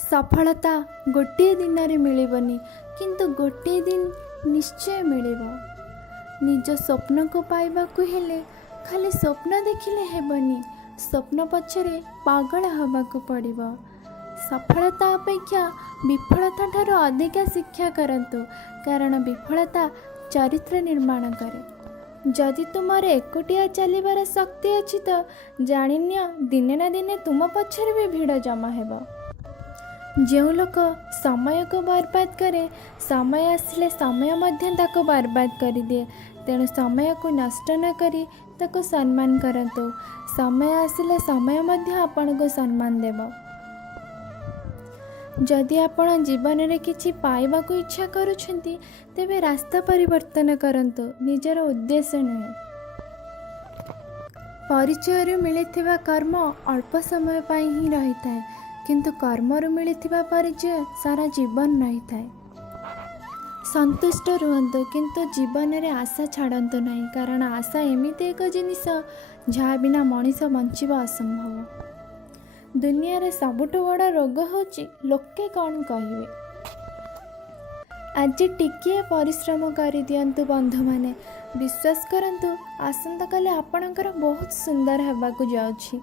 सफलता गोटे दिन रे मिलबनी किंतु गोटे दिन निश्चय मिलिब। निज स्वप्न को पाइबा को हेले खाली स्वप्न देखिले हेबनी, स्वप्न पछरे पागल हवा को पड़िब। सफलता अपेक्षा विफलता ठारो अधिक शिक्षा करंतु, कारण विफलता चरित्र निर्माण करे। जदि तुमर एकुटिया चलिबार शक्ति अछि तो जानिनिया दिने ना दिने तुम पछरे भी भीड़ जमा हेब। जो लोक समय को बर्बाद करे, समय आसिले समय मध्य ताको बर्बाद कर दिए। तेणु समय को नष्ट न करी ताको सम्मान करंतु, समय आसिले समय मध्य आपन को सम्मान देव। जदि आपण जीवन में किछि पाइबा को इच्छा करुछंती तेबे रास्ता परिवर्तन करंतु, निजर उद्देश्य नुहे। परिचय मिलिथिबा कर्म अल्प समय पाई ही रही थाए, किंतु कर्मरु मिलिथिबा परिचय सारा जीवन रही थाए। संतुष्ट रुहंतु किंतु जीवन रे आशा छाड़ंतु नहीं, कारण आशा एमिति एक जिनिस जहाँ बिना मनीष बंचिबा असंभव। दुनिया रे सबुठु बड़ रोग होची लोके कौन कहिवे। आज टिकिए परिश्रम करि दियंतु बंधु माने, विश्वास करंतु आसंता काले आपणकर बहुत सुंदर हेबाकु जाउछि।